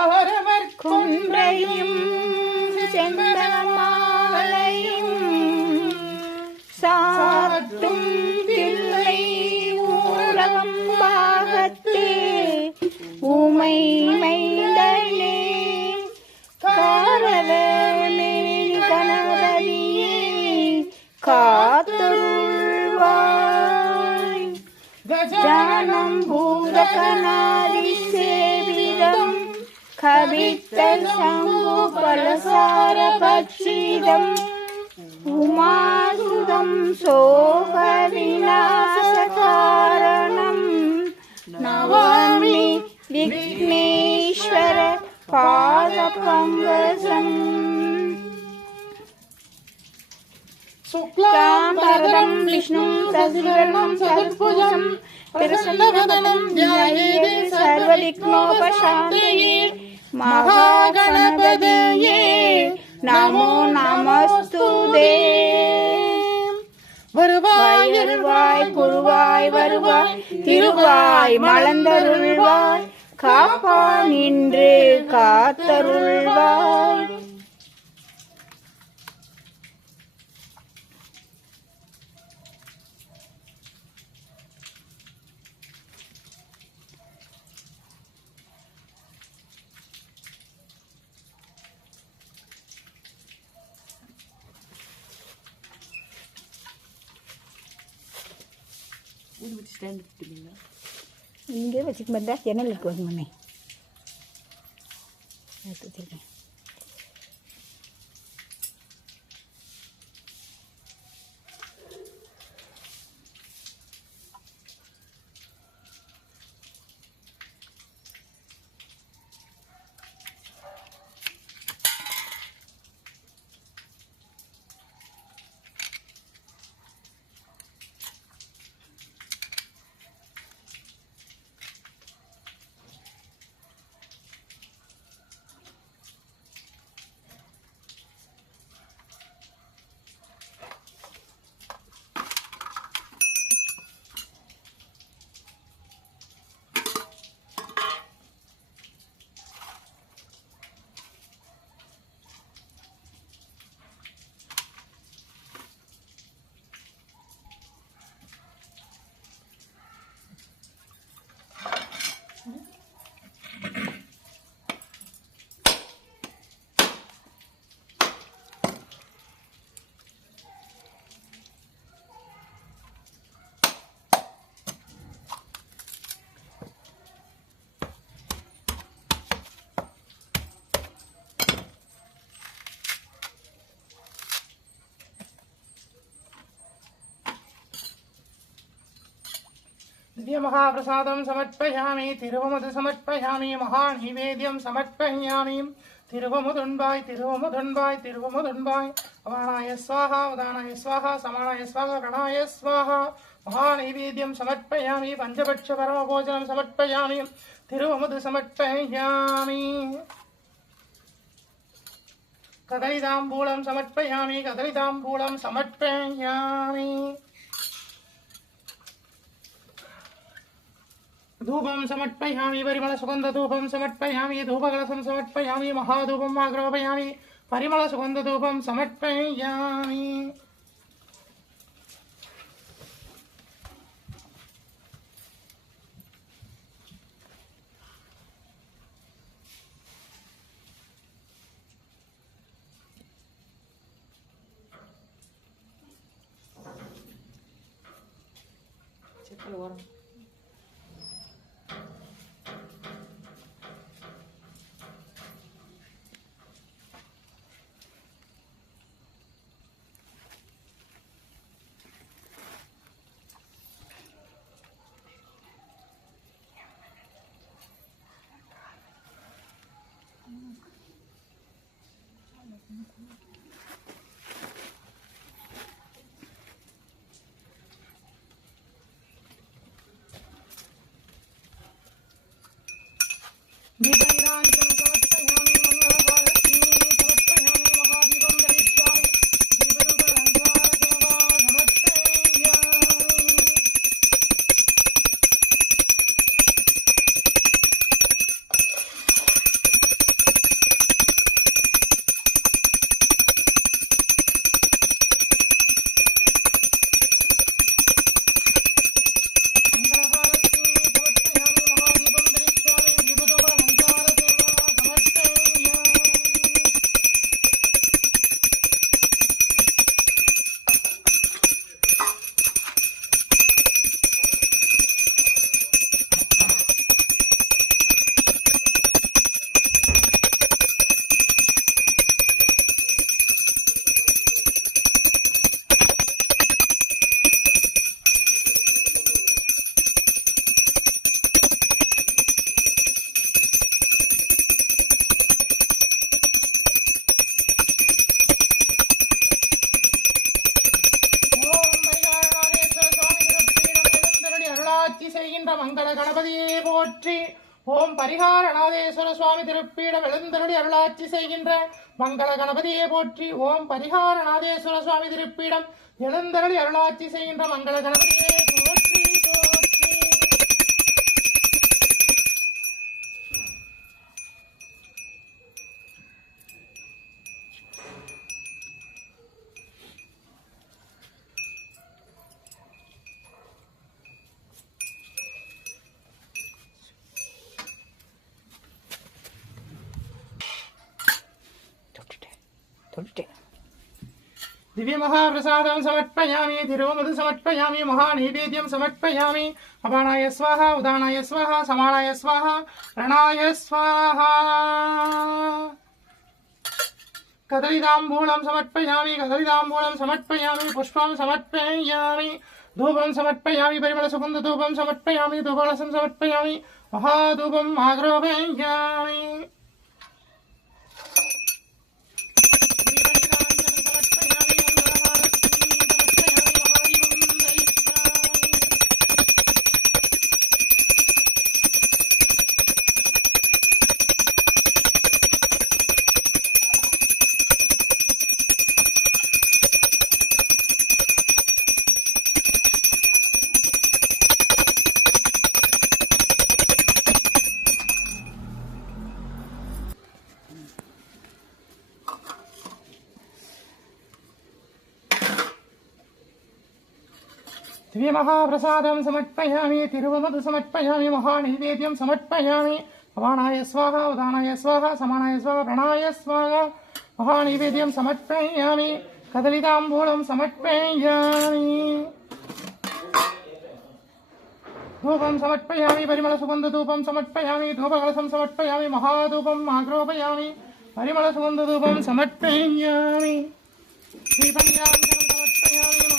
அவரவர் கொன்றையும் செந்தமாலையும் சாத்தும் தில்லை ஊரகம் பாகத்தே ஊமை மைந்தனே காரவனே கணபதியே காத்தருள்வாய் கஜானம் பூதகணாதி சேவிதம் கவித்த சங்கு பலசார பட்சிதம் உமாசுதம் சோக விநாச காரணம் நவாமி விக்னேஸ்வர பாத பங்கஜம் சுக்லாம் பரதம் விஷ்ணும் சசிவர்ணம் சதுர்புஜம் பிரசன்னவதனம் த்யாயேத் சர்வவிக்னோபசாந்தயே மகாகணபதியே நமோ நமஸ்துதே. வருவாய் அருள்வாய் குருவாய் வருவாய் திருவாய் மலர்ந்தருள்வாய் காப்பான் நின்று காத்தருள்வாய். இங்கே வச்சுக்க மாட்டா ஜன்னலுக்கு வரணுமே வச்சுருக்கேன். महाप्रसादं समर्पयामि तिरुवमुदु समर्पयामि महानैवेद्यं समर्पयामि तिरुवमुदुन्बाय तिरुवमुदुन्बाय तिरुवमुदुन्बाय अवाणाय स्वाहा उदानाय स्वाहा समानाय स्वाहा गणाय स्वाहा महानैवेद्यं समर्पयामि पंचपक्ष परमभोजनं समर्पयामि तिरुवमुदु समर्पयामि कदलीताम्बूलं समर्पयामि कदलीताम्बूलं समर्पयामि धूपं समर्पयामि परिमल सुगंध धूपं समर्पयामि धूपकलशं समर्पयामि महाधूपं आग्रापयामि परिमल सुगंध धूपं समर्पयामि போற்றி. ஓம் பரிகாரநாதேஸ்வர சுவாமி திருப்பீடம் எழுந்தருளி அருளாட்சி செய்கின்ற மங்கள கணபதியே போற்றி. ஓம் பரிகாரநாதேஸ்வர சுவாமி திருப்பீடம் எழுந்தருளி அருளாட்சி செய்கின்ற மங்கள கணபதியே போற்றி போற்றி. दिव्य महाप्रसादं समर्पयामि तिरुवमधु समर्पयामि महानैवेद्यं समर्पयामि अपानाय स्वाहा उदानाय स्वाहा समानाय स्वाहा रणाय स्वाहा कदलीताम्बूलं समर्पयामि पुष्पं समर्पयामि धूपं समर्पयामि परिमलसुगन्धधूपं समर्पयामि धूपरसं समर्पयामि महाधूपं आग्रहयामि दिव्य महाप्रसादं समर्पयामि तिरुवमधु समर्पयामि महानैवेद्यं समर्पयामि अपानाय स्वाहा उदानाय स्वाहा समानाय स्वाहा प्रणाय स्वाहा महानैवेद्यं समर्पयामि कदलीताम्बूलं समर्पयामि धूपं समर्पयामि परिमलसुगन्धधूपं समर्पयामि धूपकलशं समर्पयामि महाधूपम् आग्रोपयामि परिमलसुगन्धधूपं समर्पयामि दीपज्ञानं समर्पयामि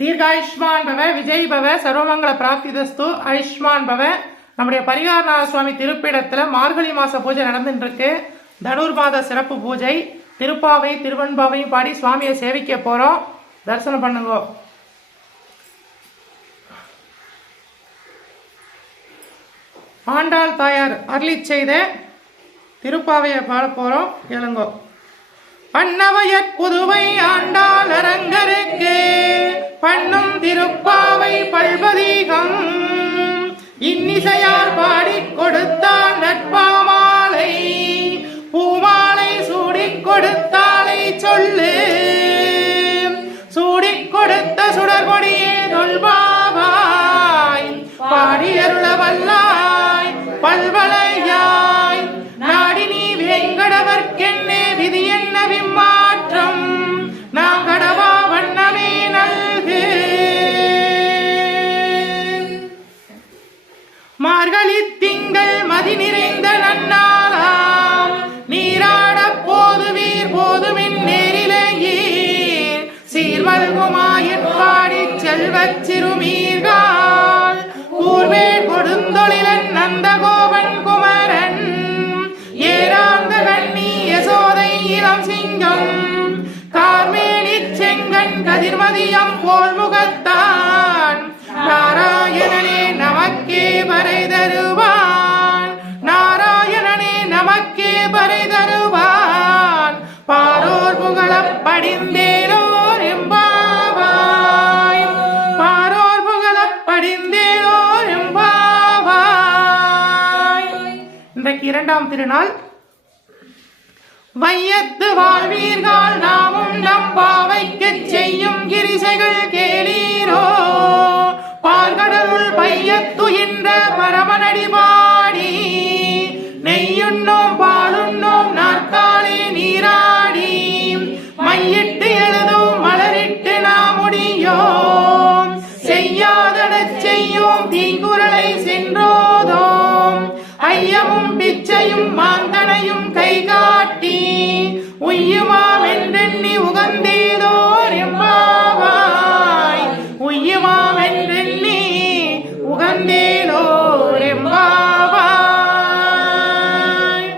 दीर्घायुष्मान भव विजय भव सर्वमंगल प्राप्तिदस्तु आयुष्मान भव நம்முடைய பரிகாரநாத சுவாமி திருப்பீடத்துல மார்கழி மாச பூஜை நடந்துட்டு இருக்கு. தனுர்மாத சிறப்பு பூஜை திருப்பாவை திருவன்பாவையும் பாடி சுவாமியை சேவிக்க போறோம். தரிசனம் பண்ணுங்க. ஆண்டாள் தாயார் அருளி செய்த திருப்பாவையை பாட போறோம். கேளுங்க. பண்ணவையற் புதுவை ஆண்டாள் அரங்கருக்கு பண்ணும் திருப்பாவை பல்பதீகம் இன்னிசையால் பாடிக் கொடுத்தாள் நட்பாமாலை பூமாலை சூடிக் கொடுத்தாளை சொல்லு சூடிக் கொடுத்த சுடர்கொடியே தொல்பாவாய் பாடி அருள வல்லாய் பல்வளையாய் நாடி நீ வேங்கடவர்க்கென்னே விதி என்ன விம்மாற்றம் நாங்கடவா வண்ணமே நல்கு மார்கழி திங்கள் மதி நிறைந்த மல்குமாயற்பாடி செல்வச் சிறுமீர்கள் கூர்வேல் கொடுந்தொழிலன் நந்தகோபன் குமரன் ஏராந்த கண்ணி யசோதை இளம் சிங்கம் கார்மேனிச் செங்கண் கதிர்மதியம் போல் முகத்தான் நாராயணனே நமக்கே பறை தருவான் நாராயணனே நமக்கே பறை தருவான் பாரோர் புகழப் படிந்தேனோர் எம்பாவாய் பாரோர் புகழப் படிந்தேனோர் எம்பாவாய். இன்றைக்கு இரண்டாம் திருநாள். வையத்து வாழ்வீர்கள் நாமும் நம் பாவைக்கு செய்யும் கிரிசைகள் கேளீரோ பால்கடவுள் பையத்துயின்ற பரமனடி பாடி நெய்யுண்ணோம் பாலுண்ணோம் நாற்காலே நீராடி மையிட்டு எழுதும் மலரிட்டு நாம் முடியோம் செய்யாதடச் செய்யோம் தீங்குறளை சென்றோதோம் ஐயமும் பிச்சையும் மாந்தனையும் கை காட்டி உய்யுமாம் என்றெண்ணி உகந்தேதோர் எம்பாவாய் உய்யுமாம் என்றெண்ணி உகந்தேதோர் எம்பாவாய்.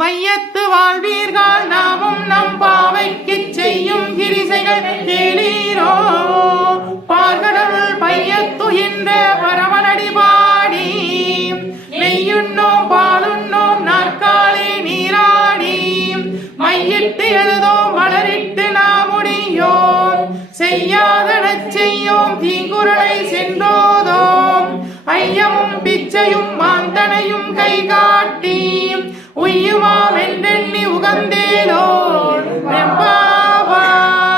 வையத்து வாழ்வீர்கள் நாமும் நம் பாவைக்கு செய்யும் கிரிசைகள் கேளீரோ பார்கடவுள் பையத்துயின்ற பரமனடி பாடி நெய்யுண்ணோம் பாலுண்ணோம் நாற்காலே நீராடி மையிட்டு எழுதோம் மலரிட்டு நாம் முடியோம் செய்யாதடச் செய்யோம் தீங்குறளை சென்றோதோம் ஐயமும் பிச்சையும் மாந்தனையும் கை காட்டி உய்யுமாம் என்றெண்ணி உகந்தேலோர்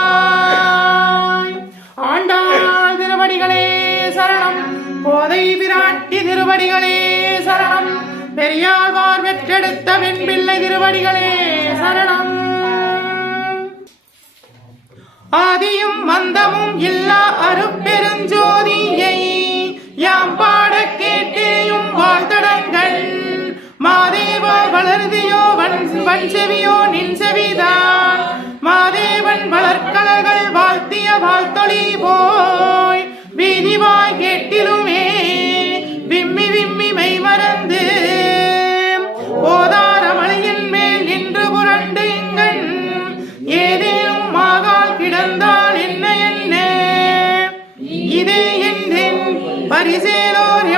எம்பாவாய். ஆண்டாள் திருவடிகளே சரணம். கோதை பிராட்டி திருவடிகளே சரணம். பெரியாழ்வார் பெற்றெடுத்த வெண்பிள்ளை திருவடிகளே சரணம். ஆதியும் மந்தமும் இல்லா அருட்பெருஞ்சோதியை யாம் பாட கேட்டேயும் வாழ்த்தடங்கள் மாதேவா வளர்தியோ வன்செவியோ நின் செவிதான் மாதேவன் வளர்கலர்கள் வாழ்த்திய வாழ்த்தொழி போய் வீதிவாய் கேட்டிலுமே விம்மி விம்மி மெய் மறந்து போதார மலையின் மேல் நின்று புரண்டு இங்கண் ஏதேனும் மாகால் கிடந்தால் என்ன என்ன இதே என்றேன் பரிசேலோர்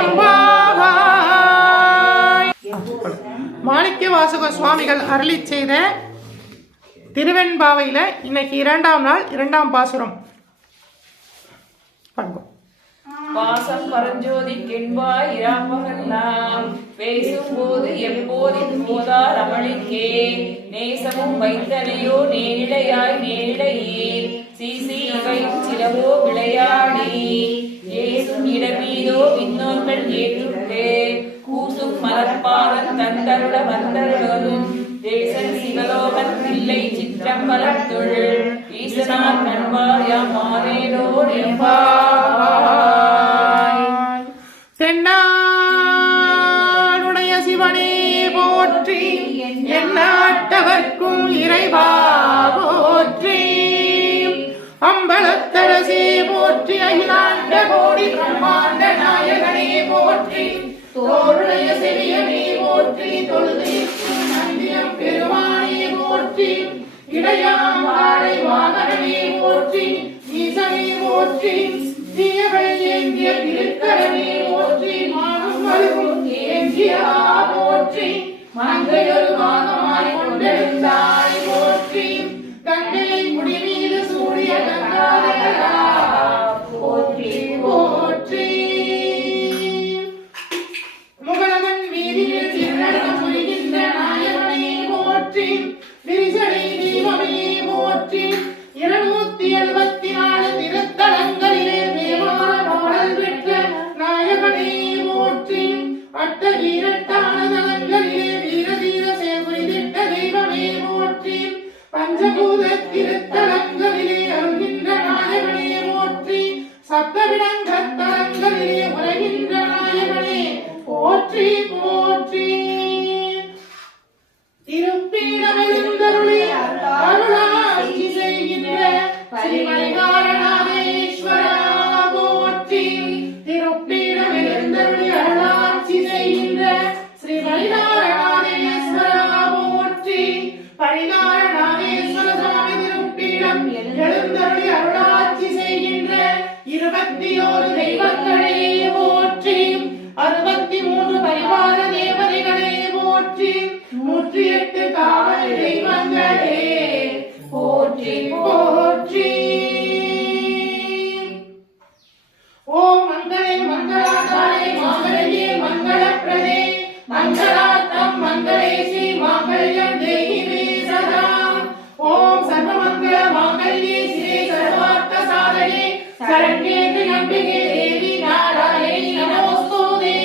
எம்பாவாய். மாணிக்க வாசக சுவாமிகள் அருளி செய்த திருவெண்பாவையில இன்னைக்கு இரண்டாம் நாள் இரண்டாம் பாசுரம். வாசம் பரஞ்சோதி கெண்பாய் இராப்பகல்லாம் பேசும்போது எப்போதின் போதார் அமளிக்கே நேசமும் வைத்தனையோ நேரிடையாய் நேரிடையே சீசி இவையும் சிலவோ விளையாடி ஏசும் இடமீதோ விண்ணோர்கள் ஏற்றுக்கே கூசும் மலர்பாதன் தந்தருட வந்தருளும் தேசன் சிவலோகன் இல்லை சிற்றம்பலத்துள் ஈசனார் கண்பாயா மாறேலோர் எம்பாவாய். தென்னாடுடைய சிவனே போற்றி எந்நாட்டவர்க்கும் இறைவா போற்றி அம்பலத்தரசே போற்றி அகிலாண்ட கோடி பிரம்மாண்ட நாயகனே போற்றி தோளுடைய செவியனே போற்றி தொழுது நந்தியம் பெருமானே போற்றி இடையாம் வாழை வாகனமே போற்றி ஈசனே போற்றி தீயவை ஏந்திய திருக்கரமே போற்றி மானும் மருகும் ஏந்தியா போற்றி மங்கையொரு மாதமாய் கொண்டெழுந்தாய் போற்றி கங்கையை முடிமீது சூரிய கங்காதரா போற்றி போற்றி முகலகன் வீதியில் சிறகம் புரிகின்ற நாயகனே போற்றி விரிசடை தீபமே போற்றி 274 திருத்தலங்களிலே மேவாடல் பெற்ற நாயகனே போற்றி அட்டகீரட்டான தலங்களிலே வீரதீர சேவைதிட்ட தெய்வமே போற்றி பஞ்சபூத திருத்தலங்களிலே அருகின்ற நாயகனே போற்றி சப்தவிடங்கத்தலங்களிலே உரைகின்ற நாயகனே போற்றி போற்றி திருப்பீடமெழுந்தருளி அருளாட்சி செய்கின்ற பரிகார நாகேஸ்வர சுவாமி திருப்பீடம் எழுந்தருளி அருளாட்சி செய்கின்ற 21 தெய்வங்களே போற்றி, 63 பரிவார தேவதைகளே போற்றி, 108 காவல் தெய்வங்களே போற்றி போற்றி. ஓம் மங்களே மங்களாதாரே மாங்கல்யே மங்களப்ரதே மங்களார்த்தம் மங்களேசி மாங்கல்யம் தேஹி சதா. ஓம் சர்வமங்கள மாங்கல்யே ஸ்ரீ சர்வார்த்த சாதகே சரண்யே த்ர்யம்பிகே தேவி நாராயணி நமோஸ்துதே.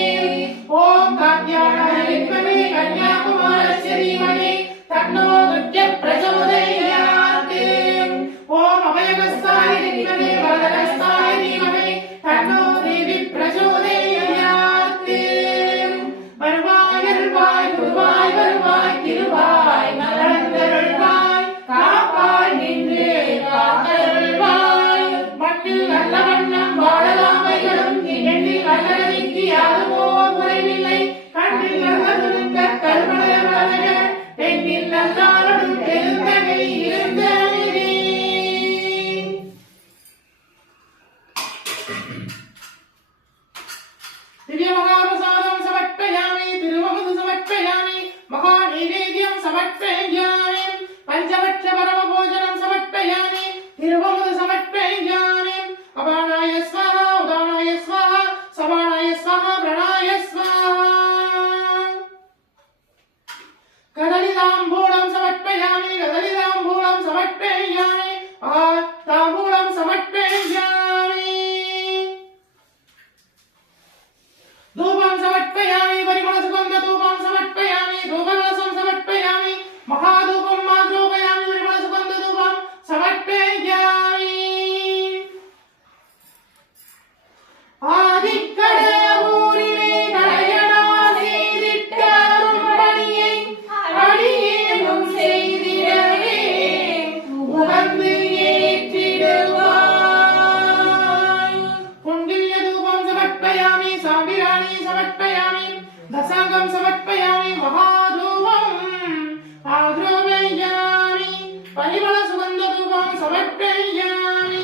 ஓம் காத்யாயனாய வித்மஹே கன்யாகுமாரஸ்ய தீமஹி தன்னோ துர்கே பிரச்சோதயாத். ஓம் அபயகஸ்தாய வித்மஹே வரதகஸ்தாய தீமஹி தன்னோ தேவி பிரச்சோதயாத். வருவாய் அருள்வாய் குருவாய் வருவாய் திருவாய் மலர்ந்தருள்வாய் காப்பாய் நின்று காத்தருள்வாய். மண்ணில் நல்ல வண்ணம் வாழலாமைகளும் எண்ணில் நல்லதிக்கு யாருமோ குறைவில்லை. கண்ணில் நல்ல துருங்க கருமலர வளக பெண்ணில் நல்லாருடன் பெருந்தகை இருந்தனே. திவ்ய மகாபிரசாதம் சமர்ப்பயாமி, திருவமுது சமர்ப்பயாமி, மகா நைவேத்யம் சமர்ப்பயாமி, பஞ்சபட்ச பரம போஜனம் சமர்ப்பயாமி, திருவமுது சமர்ப்பயாமி. அபானாய ஸ்வாஹா உதானாய ஸ்வாஹா சபானாய ஸ்வாஹா பிரணாய ஸ்வாஹா. கதலிதாம்பூலம் சமர்ப்பயாமி, கதலிதாம்பூலம் சமர்ப்பயாமி, தாம்பூலம் சமர்ப்பயாமி. தூபம் சமர்ப்பயாமி, பரிமள சுகந்த தூபம் சமர்ப்பயாமி, தூபகலசம் சமர்ப்பயாமி, மகாதூபம் மாத்ரோபயாமி, பரிமள சுகந்த தூபம் சமர்ப்பயாமி. ஆதிக்கடவுரிலே நயனார் செய்திட்ட அருள்பணியை அடியேனும் செய்திடவே உகந்து ஏற்றிடுவாய். குண்டில்ய தூபம் சமர்ப்பயாமி, சாம்பிராணி சமர்ப்பயாமி, தசாங்கம் சமர்ப்பயாமி, மகாதூபம் ஆக்ரோபயாமி, பரிமள சுகந்த தூபம் சமர்ப்பயாமி.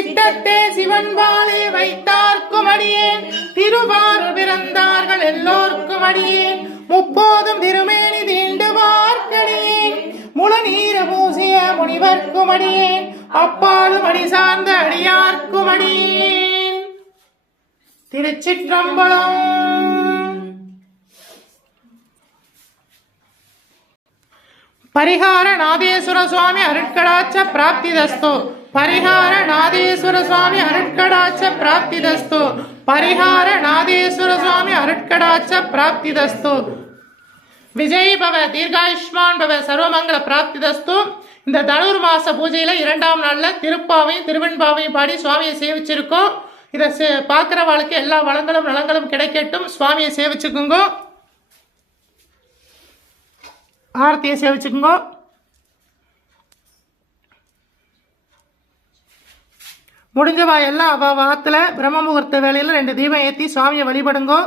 திட்டத்தே சிவன் வாழே வைத்தார்க்கும் அடியேன் திருவாரூர் பிறந்தார்கள் எல்லோர்க்கும் அடியேன் முப்போதும் திருமேனி தீண்டுவார்க்கடியேன் முளநீர பூசிய முனிவர்க்கும் அடியேன் அப்பாலும் அடி சார்ந்த அடியார்க்கும் அடியேன். திருச்சிற்றம்பலம். பரிகார நாதேஸ்வர சுவாமி அருட்கடாட்ச பிராப்திதஸ்து. பரிகார நாதேஸ்வர சுவாமி அருட்கடாட்ச பிராப்திதஸ்து. பரிகார நாதேஸ்வர சுவாமி அருட்கடாட்ச பிராப்திதஸ்து. விஜய் பவ, தீர்காயுஷ்மான் பவ, சர்வமங்கல பிராப்திதஸ்து. இந்த தனுர் மாச பூஜையில 2ஆம் நாள்ல திருப்பாவையும் திருவெண்பாவையும் பாடி சுவாமியை சேவிச்சிருக்கோம். இதை பார்க்கிறவளுக்கு எல்லா வளங்களும் நலங்களும் கிடைக்கட்டும். சுவாமியை சேவிச்சுக்குங்க, ஆரத்தியை சேவிச்சுக்குங்க. முடிஞ்சவா எல்லாம் அவ வாத்துல பிரம்ம முகூர்த்த வேலையில 2 தீபம் ஏற்றி சுவாமியை வழிபடுங்கோ.